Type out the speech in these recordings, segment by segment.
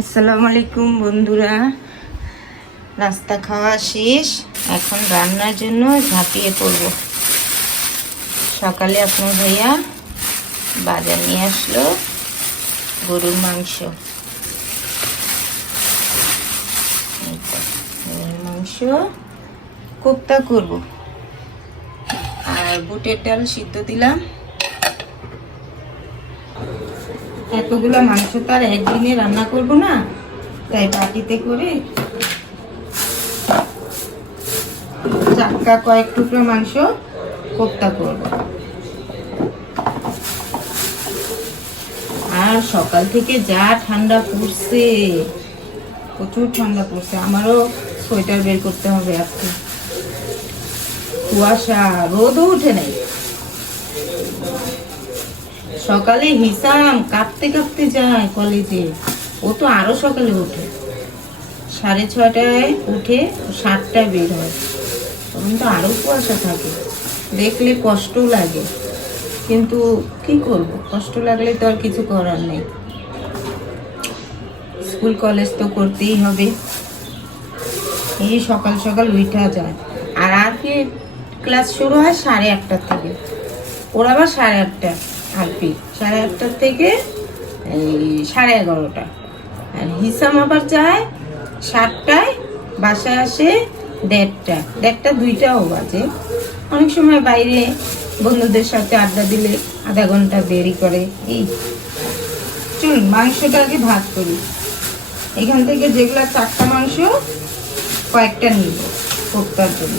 আসসালামু আলাইকুম বন্ধুরা। নাস্তা খাওয়া শেষ। এখন রান্নার জন্য ঝাঁপিয়ে পড়ব। সকালে আপনার ভাইয়া বাজার নিয়ে আসলো গরুর মাংস। গরুর মাংস। কোপ্তা করব। আর বুটের ডাল সিদ্ধ দিলাম। এতগুলো মাংস তো আর একদিনে রান্না করব না। তাই বাটিতে করে চাক্কা কয়েক টুকরো মাংস কোপ্তা করব। আর সকাল থেকে যা ঠান্ডা পড়ছে, প্রচুর ঠান্ডা পড়ছে, আমারও সোয়েটার বের করতে হবে আজকে। কুয়াশা, রোদও উঠে নেই। সকালে হিসাম কাঁপতে কাঁপতে যায় কলেজে। ও তো আরও সকালে ওঠে। সাড়ে ছটায় উঠে সাতটায় বের হয়। তখন তো আরও কুয়াশা থাকে। দেখলে কষ্ট লাগে। কিন্তু কি করব? কষ্ট লাগলে তো আর কিছু করার নেই। স্কুল, কলেজ তো করতেই হবে। এই সকাল সকাল উঠা যায়। আর আর ক্লাস শুরু হয় সাড়ে আটটার থেকে। ওর আবার সাড়ে আটটা আলপি সাড়ে আটটার থেকে এই সাড়ে এগারোটা। আর হিসাম আবার যায় সাতটায়, বাসায় আসে দেড়টা। দেড়টা, দুইটাও বাজে। অনেক সময় বাইরে বন্ধুদের সাথে আড্ডা দিলে আধা ঘণ্টা দেরি করে। এই, চলুন, মাংসটা আগে ভাত করি। এখান থেকে যেগুলো চারটা মাংস কয়েকটা নিব কোপ্তার জন্য।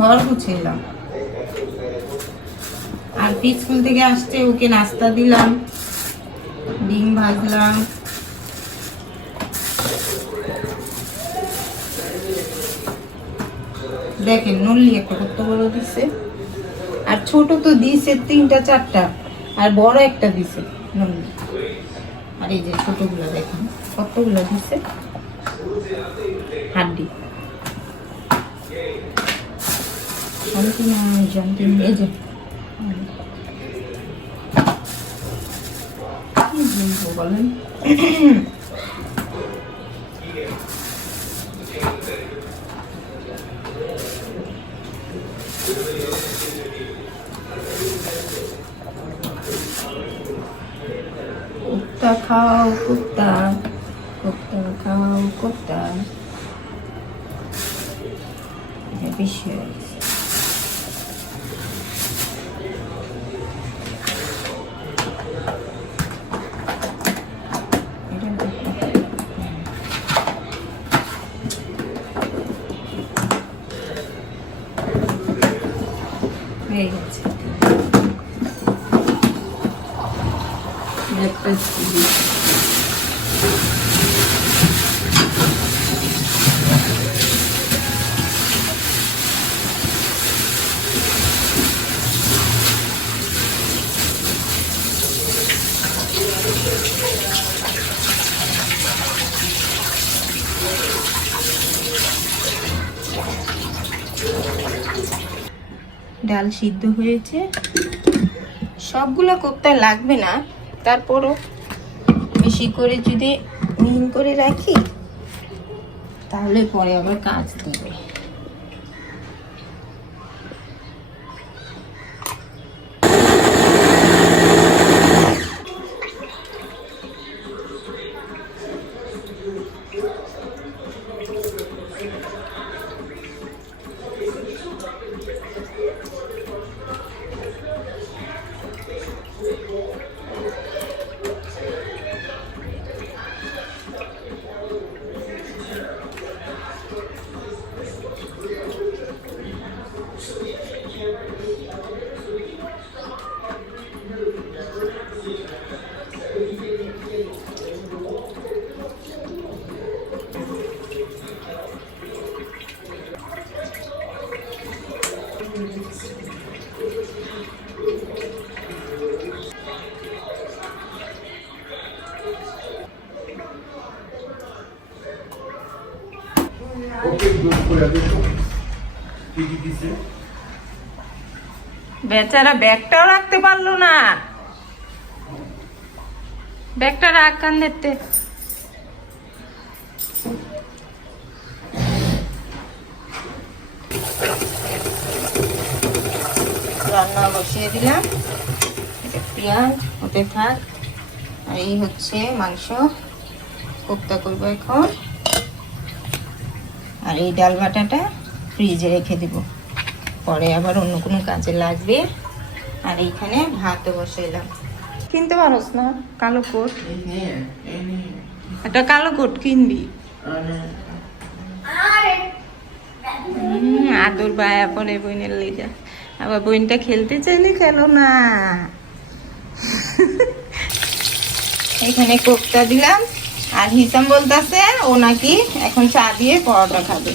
ঘর গুছিলাম। আর স্কুল থেকে আসতে ওকে নাস্তা দিলাম, ডিম ভাজলাম। দেখেন, নল্লি একটা কত বড় দিছে। আর ছোট তো দিছে তিনটা, চারটা, আর বড় একটা দিছে নল্লি। আর এই যে ছোটগুলো দেখেন, কতগুলো দিছে? হাড্ডি। শান্তি নাই শান্তি নেই এই যে কি বলব বলেন কুত্তা খাও কুত্তা কুত্তা খাও কুত্তা বেশি হয়ে হয়ে গেছে। একটা চিলি ডাল সিদ্ধ হয়েছে। সবগুলো কোপ্তা লাগবে না। তারপরও বেশি করে যদি মিহিন করে রাখি, তাহলে পরে আবার কাজ দেবে। বেচারা ব্যাগটাও রাখতে পারল না। ব্যাগটা রাখ কান দেখতে রান্না বসিয়ে দিলাম। পেঁয়াজ হতে থাক। আর এই হচ্ছে মাংস। কোপ্তা করব এখন। আর এই ডাল বাটাটা ফ্রিজে রেখে দিব। পরে আবার অন্য কোনো কাজে লাগবে। আর এইখানে ভাত বসাইলাম। কিনতে পারোস না? কালো কোট? একটা কালো কোট কিনবি। আদর বায়া পরে বইনের লিজা আবার বইনটা খেলতে চাইলে খেলো না। এখানে কোকটা দিলাম। আর হিসাম বলতেছে, ও নাকি এখন চা দিয়ে পরোটা খাবে।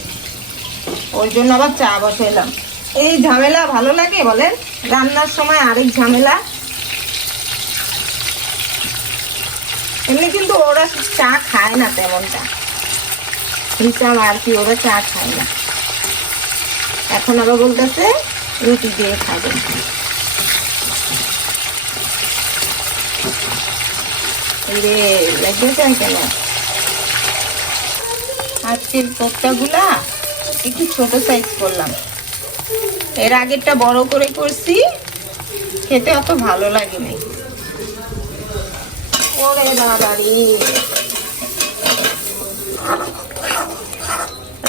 ওর জন্য আবার চা বসাইলাম। এই ঝামেলা ভালো লাগে বলেন? রান্নার সময় আরেক ঝামেলা। এমনি কিন্তু ওরা চা খায় না তেমনটা। হিসাব আর কি, ওরা চা খায় না। এখন আবার বলতেছে, রুটি দিয়ে খাবে। রে কেন? আজকের কোপ্তাগুলা একটু ছোট সাইজ করলাম। এর আগেরটা বড় করে করছি, খেতে অত ভালো লাগেনি। ওরে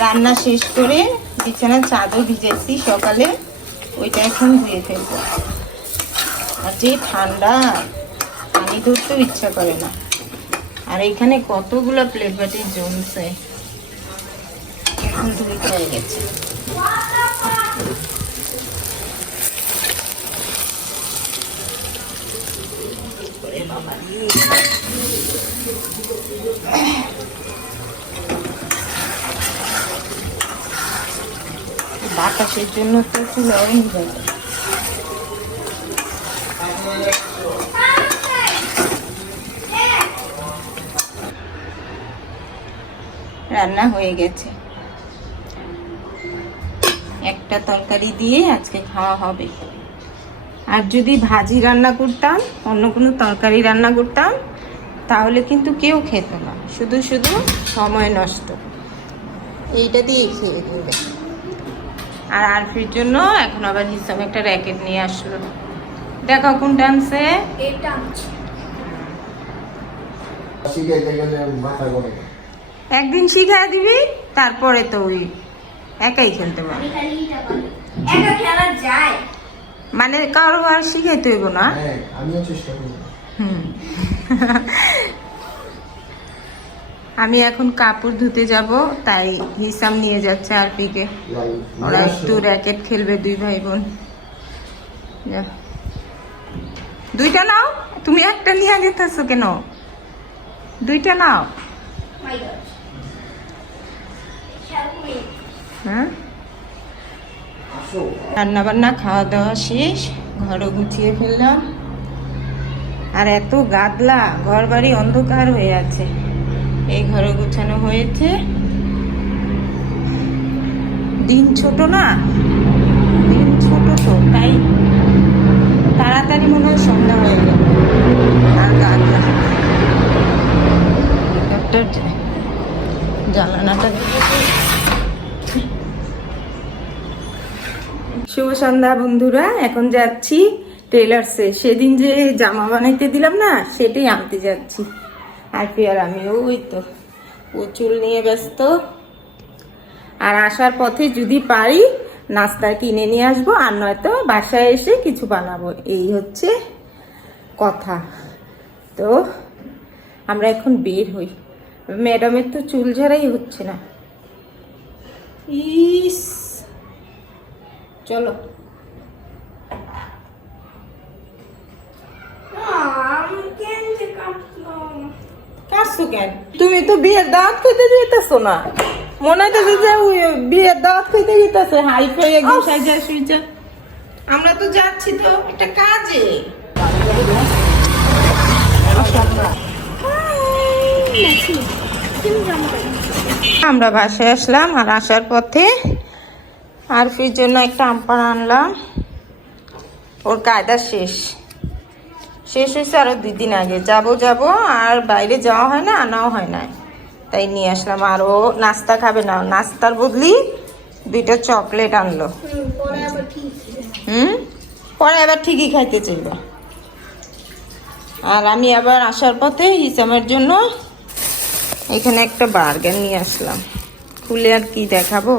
রান্না শেষ করে বিছানার চাদর ভিজেছি সকালে, ওইটা এখন ধুয়ে ফেলব। আর যে ঠান্ডা, পানি ধরতেও ইচ্ছা করে না। আর এখানে কতগুলো প্লেট বাটি জমছে, এখন ধুইতে হয়ে গেছে। বাতাসের জন্য তো হয়ে যায় রান্না হয়ে গেছে। একটা তরকারি দিয়ে আজকে খাওয়া হবে। আর যদি ভাজি রান্না করতাম, অন্য কোনো তরকারি রান্না করতাম, তাহলে কিন্তু কেউ খেত না। শুধু শুধু সময় নষ্ট। এইটা দিয়ে খেয়ে দেবে আর আরফির জন্য এখন আবার হিসাবে একটা র্যাকেট নিয়ে আসলো। দেখো কোনটা আনছে একদিন শিখাই দিবি তারপরে তো ওই একাই খেলতে পারবে। আমি খালি এটা পারি একা খেলা যায়। মানে কারও আর শিখাইতে হইব না। হ্যাঁ হুম। আমি এখন কাপড় ধুতে যাব তাই হিসাম নিয়ে যাচ্ছে আর পিকে ওরা একটু র্যাকেট খেলবে দুই ভাই বোন। যা। দুইটা নাও তুমি একটা নিয়ে যেতেছো কেন? দুইটা নাও। হ্যাঁ? আসো। রান্না বান্না খাওয়া দাওয়া শেষ ঘরও গুছিয়ে ফেললাম। আর এত গাদলা ঘর বাড়ি অন্ধকার হয়ে আছে। এই ঘরে গুছানো হয়েছে। দিন ছোট না? দিন ছোট তো, তাই তাড়াতাড়ি মনে হয় সন্ধ্যা হয়ে গেল। শুভ সন্ধ্যা বন্ধুরা, এখন যাচ্ছি টেলার্সে সেদিন যে জামা বানাইতে দিলাম না, সেটাই আনতে যাচ্ছি। আর আর আমি ওই তো ও চুল নিয়ে ব্যস্ত। আর আসার পথে যদি পারি নাস্তা কিনে নিয়ে আসব, আর নয়তো বাসায় এসে কিছু বানাবো। এই হচ্ছে কথা। তো আমরা এখন বের হই। ম্যাডামের তো চুল ঝাড়াই হচ্ছে না। ইস! চলো। কেন কাটছো কেন? তুমি তো বিয়ের দাওয়াত খেতে যেতেছো না। মনে হইতেছে যে বিয়ের দাওয়াত খেতে যেতেছে হাই ফাই একদম সাইজা সুইজা। আমরা তো যাচ্ছি তো একটা কাজে। আমরা বাসায় আসলাম আর আসার পথে আরফির জন্য একটা আমপান আনলাম। ওর কায়দা শেষ। শেষ হয়েছে আরও দুই দিন আগে। যাব যাব, আর বাইরে যাওয়া হয় না, আনাও হয় না তাই নিয়ে আসলাম। আর ও নাস্তা খাবে না। নাস্তার বদলি দুইটা চকলেট আনলো। হুম? পরে আবার ঠিকই খাইতে চাইব আর আমি আবার আসার পথে হিসামের জন্য এখানে একটা বার্গার নিয়ে আসলাম। খুলে আর কি দেখাবো?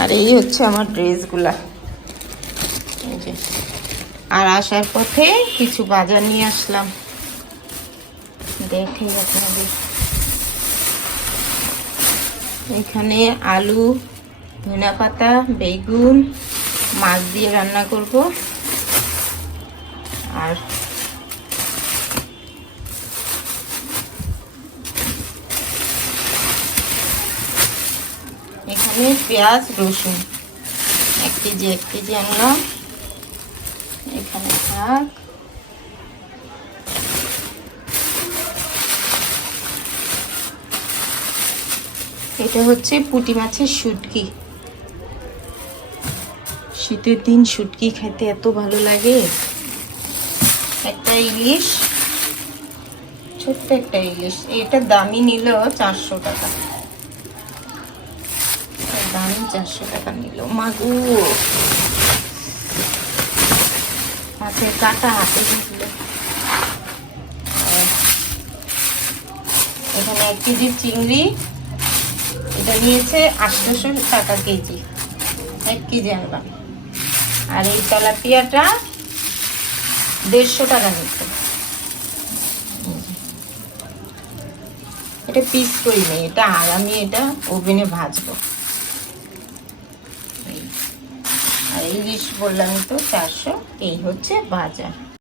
আর এই হচ্ছে আমার ড্রেসগুলা। আর আসার পথে কিছু বাজার নিয়ে আসলাম। দেখে আপনাদের এখানে আলু ধনে পাতা বেগুন, মাছ দিয়ে রান্না করব। আর এখানে পেঁয়াজ, রসুন। এক কেজি এক কেজি আনলাম। এটা হচ্ছে পুঁটি মাছের শুটকি। শীতের দিন শুটকি খেতে এত ভালো লাগে। একটা ইলিশ। ছোট্ট একটা ইলিশ। এটা দামি নিল চারশো টাকা। দামি চারশো টাকা নিল। মাগু। হাতে, কাটা হাতে দিল এখানে এক কেজি চিংড়ি। এটা নিয়েছে আটশোশো টাকা কেজি, এক কেজি আনলাম আর এই তেলাপিয়াটা দেড়শো টাকা নিচ্ছে। এটা পিস করি নি, এটা আর আমি এটা ওভেনে ভাজবো এই। আর ইলিশ বললাম তো চারশো এই হচ্ছে বাজার।